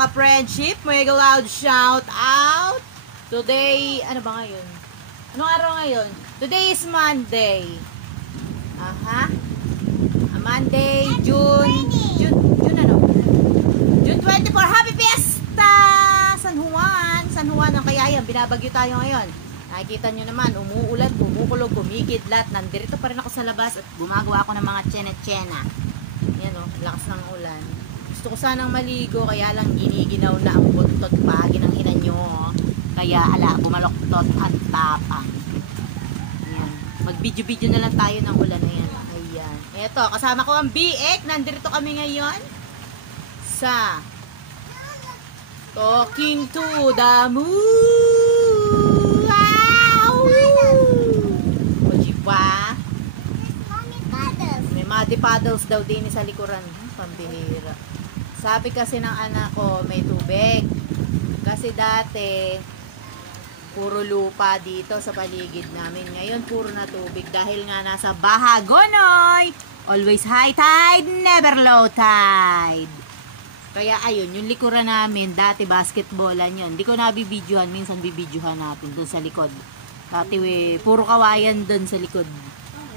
ka-friendship, mega loud shout out. Today, ano ba ngayon? Anong araw ngayon? Today is Monday. Monday, June 24. Happy Fiesta! San Juan ng Kayayan. Binabagyo tayo ngayon. Nakikita nyo naman, umuulan, bumukulog, kumikidlat. Nandito pa rin ako sa labas at gumagawa ako ng mga tsena-tsena. Yan o, lakas ng ulan. Gusto ko sanang maligo, kaya lang giniginaw na ang buntot pagi ng ina nyo. Kaya ala, bumaloktot at tapang. Ayan. Mag-video-video na lang tayo ng ulan. Ayan. Ayan. Eto, kasama ko ang Biek. Nandito kami ngayon sa Talking to the Moon. Wow! O, diba? May muddy paddles daw din sa likuran. Pambihira. Sabi kasi ng anak ko, may tubig. Kasi dati, puro lupa dito sa paligid namin. Ngayon, puro na tubig. Dahil nga nasa Baha Gonoy. Always high tide, never low tide. Kaya ayun, yung likuran namin, dati basketballan yun. Hindi ko nabibidyohan, minsan bibidyohan natin doon sa likod. Dati puro kawayan doon sa likod.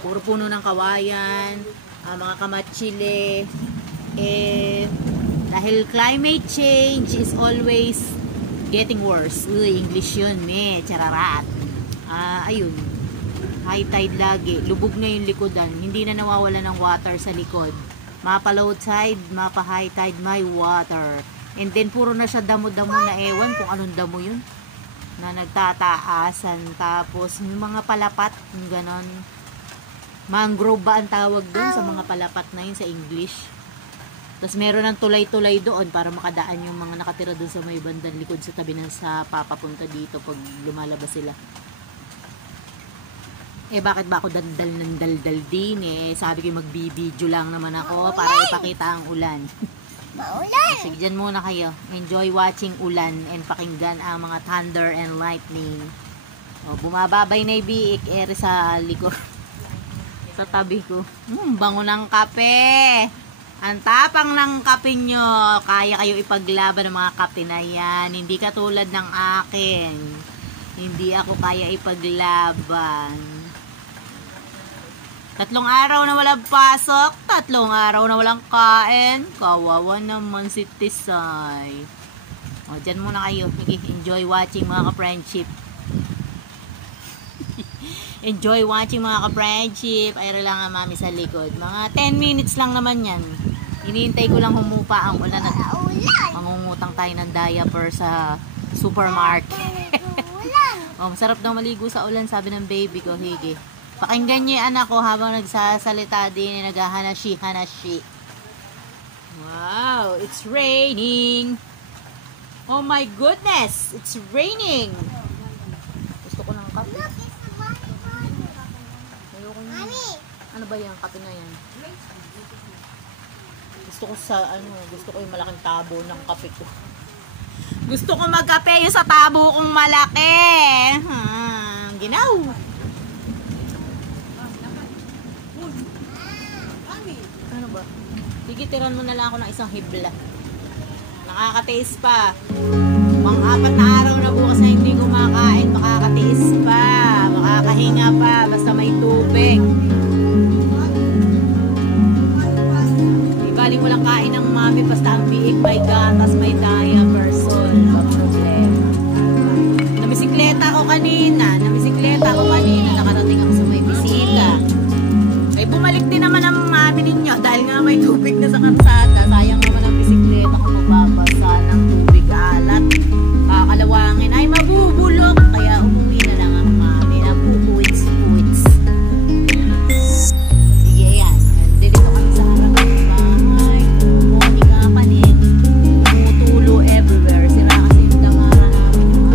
Puro puno ng kawayan, mga kamatsile. Dahil climate change is always getting worse. Uy, English yun, chararat. Ayun, high tide lagi. Lubog na yung likodan. Hindi na nawawala ng water sa likod. Mapa low tide, mapa high tide, may water. And then puro na siya damo-damo na, ewan kung anong damo yun na nagtataasan. Tapos yung mga palapat, yung ganon. Mangrove ba ang tawag doon sa mga palapat na yun sa English? Tapos meron ng tulay-tulay doon para makadaan yung mga nakatira doon sa may bandang likod sa tabi ng sa papapunta dito pag lumalabas sila. Bakit ba ako daldal din Sabi ko magbibideo lang naman ako para ipakita ang ulan. Maulan! Sige, dyan muna kayo. Enjoy watching ulan and pakinggan ang mga thunder and lightning. Bumababay na ibiik sa likod. Sa tabi ko. Bango ng kape! Ang tapang ng kape nyo. Kaya kayo ipaglaban ng mga kape na yan. Hindi katulad ng akin. Hindi ako kaya ipaglaban. 3 araw na walang pasok, 3 araw na walang kain. Kawawa naman si Tisay. Dyan muna kayo. Enjoy watching mga ka-friendship. Enjoy watching mga ka-friendship. Ayro lang ang mami sa likod. Mga 10 minutes lang naman yan. Hinihintay ko lang humupa ang ulan at mangungutang tayo ng diaper sa supermarket. Masarap daw maligo sa ulan, sabi ng baby ko. Hige. Pakinggan niyo yung anak ko habang nagsasalita din, naghahanashi. Wow, it's raining. Oh my goodness, it's raining. Gusto ko ng kape. Ayoko na. Ano ba yung kape na yan? Gusto ko yung malaking tabo ng kape ko. Gusto ko magkape yung sa tabo kong malaki. Ginaw. Ano ba? Sige, tiran mo na lang ako ng isang hibla. Nakakatiis pa. Pang-4 na araw na bukas na hindi kumakain. Makakatiis pa. Makakahinga pa. Basta may tubig. Ibaling walang kain ng mami. Basta ang biik, may gatas, may diaper. Solve ang problema. Namisikleta ako kanina. Nakarating ako sa may bisita. Bumalik din naman ang mami ninyo dahil nga may tubig na sa karsada. Sayang naman ang bisikleta kung magbabasa ng tubig alat. Kakalawangin ay mabubulok. Kaya umuwi na lang ang mami na pupuwits. Sige, yan. Dito kami sa harap ng bahay. Monica panin. Tumutulo everywhere. Sira kasi yung damara namin yung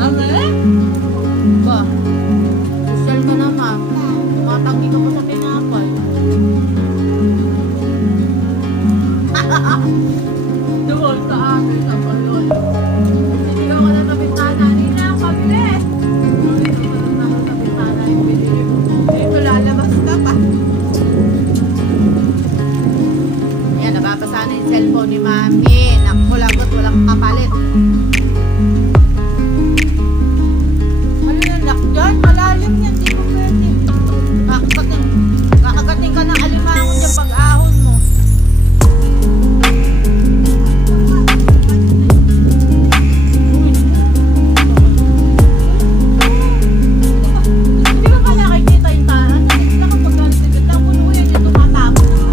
Ame? Ba? Social ka naman. Tumatanggi ka pa sa tinapay. Doon sa akin, sa balon. Sinigaw ka na sa bintana. Nina, ang pabilis! Dito ka na sa bintana. Dito lalabas ka pa. Ayan, nababasa na yung cellphone ni Mami. Naku, lagot, walang kapalit. Ano yung lock dyan? Malalim yan, di mo pwede. Kakagating ka ng alimangon dyan pag ahon mo. Hindi ba pa nakikita yung tahan? Hindi na kapag nagsibit lang, puno yan yung tumatapon na.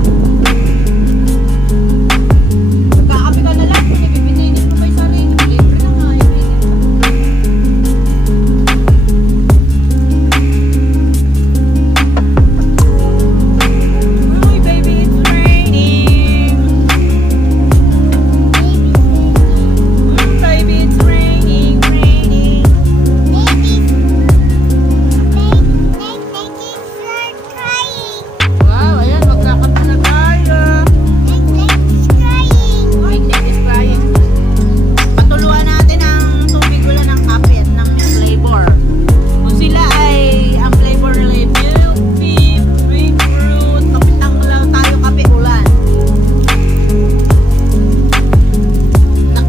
Magkakapi ka na lang, pinipininin mo pa yung sarili. Libre na nga, ibigin ka. Uy, baby, it's raining. Baby, it's raining, raining. Wow, ayan, magkakapi na tayo. Big Nick is crying. Patuluan natin ang tubig wala ng kape at ng flavor. Kung sila ay ang flavor nila ay milk, beef, grapefruit, kapitang lang tayo kape ulan.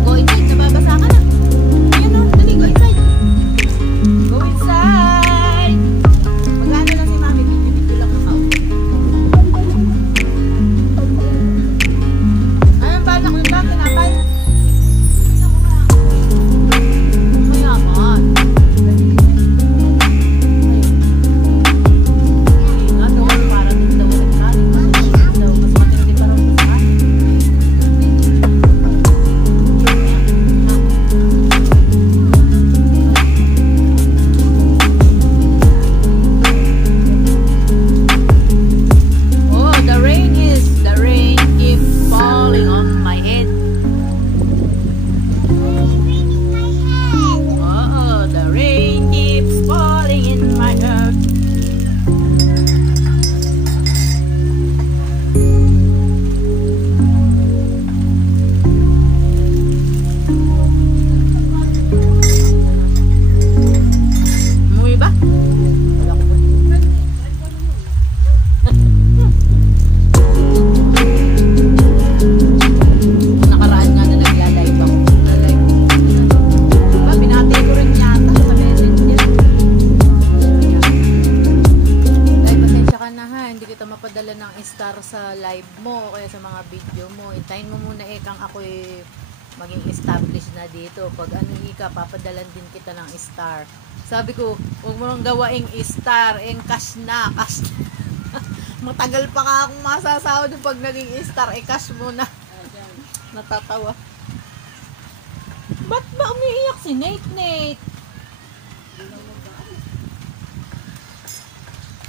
Go inside, nababasa ka na. Ayan o, dali, go inside. Go inside. Mag-ano lang si Mami, video lang ako. Anong balak yung ba? Kinapay? Mayaman. Nga doon, parang din daw ulit na. Mas matindi pa rin sa akin. Oh, the rain keeps falling on my head. Oh, the rain keeps falling in my head. Umuwi ba? Wala ko pa. Nakaraan nga na nagla-live ako. Nag-live. Diba, binati ko rin yata sa messenger. Dahil pasensya ka na ha, hindi kita mapadala ng star sa live mo o kaya sa mga video mo. Hintayin mo muna kang ako'y maging established na dito. Pag ano ka, papadalan din kita ng star. Sabi ko, huwag mo nang gawaing star, cash na, cash na. Matagal pa ka akong masasahod pag naging star, cash mo na. Natatawa. Ba't ba umiiyak si Nate?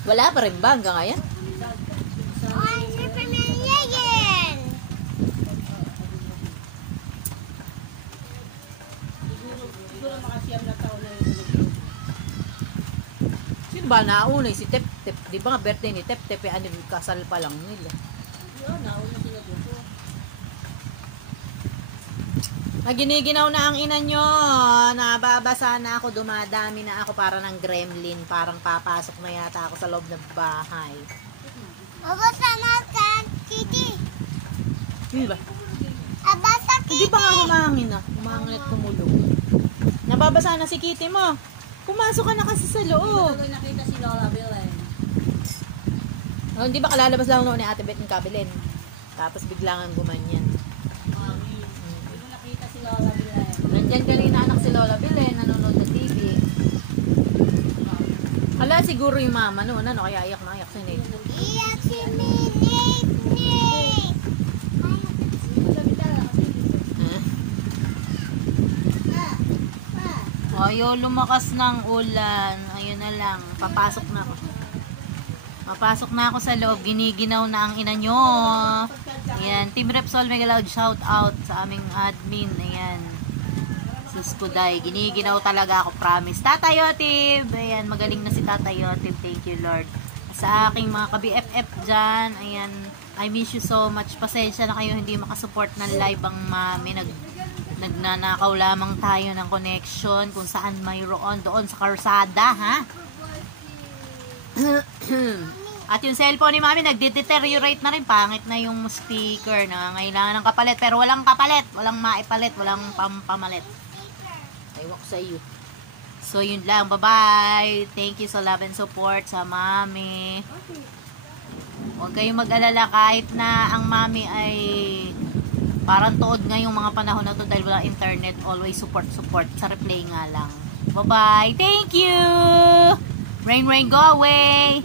Wala pa rin ba hanggang ngayon? Sino ba nauna? Si Tep Tep. Di ba nga birthday ni Tep Tep? Kasal pa lang nila. Giniginaw na ang ina nyo. Nababasa na ako. Dumadami na ako para ng gremlin. Parang papasok na yata ako sa loob ng bahay. Mabasa na ka, Kitty. Hindi ba? Abasa, Hindi pa nga humangin na. Humangin at kumulong. Nababasa na si Kitty mo. Pumasok ka na kasi sa loob. Hindi ko nakita si Lola Belen. Oh, hindi ba kalalabas lang noon ni Ate Beth ng Kabilen? Tapos biglangan gumanyan. Hindi ko nakita si Lola Belen. Nandyan kanina anak si Lola Belen, nanonood ng TV. Ala, siguro yung mama noon, ano, kaya iyak na iyak si Nate. iyak si Nate. Ayaw, lumakas ng ulan. Ayun na lang, papasok na ako. Papasok na ako sa loob, giniginaw na ang ina nyo. Ayan, Team Repsol, mega loud shout out sa aming admin. Ayan. Si Diyos ko, day. Giniginaw talaga ako, promise. Tatay Yotib. Ayan, magaling na si Tatay Yotib. Thank you, Lord. Sa aking mga ka-BFF dyan, ayan, I miss you so much. Pasensya na kayo, hindi makasupport ng live ang mami. Nagnanakaw lamang tayo ng connection kung saan mayroon doon sa karsada, ha? At yung cellphone ni mami, nagde-deteriorate na rin. Pangit na yung speaker. Nangangailangan ng kapalit. Pero walang kapalit. Walang maipalit. Walang pamalit. Ewan ko sa iyo. So, yun lang. Bye-bye. Thank you sa love and support sa mami. Huwag kayong mag-alala kahit na ang mami ay parang tuod ngayong mga panahon na to dahil walang internet. Always support. Sa replay nga lang. Bye-bye. Thank you! Rain, rain, go away!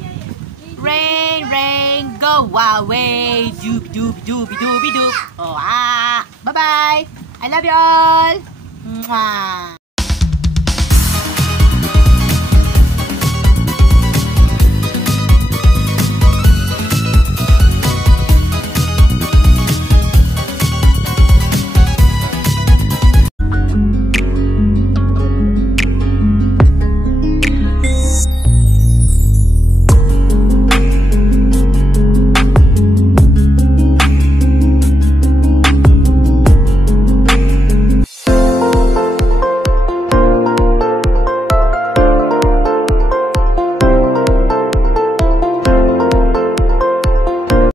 Rain, rain, go away! Doobie, doobie, doobie, doobie, doop! Oh, ah! Bye-bye! I love you all! Mwah!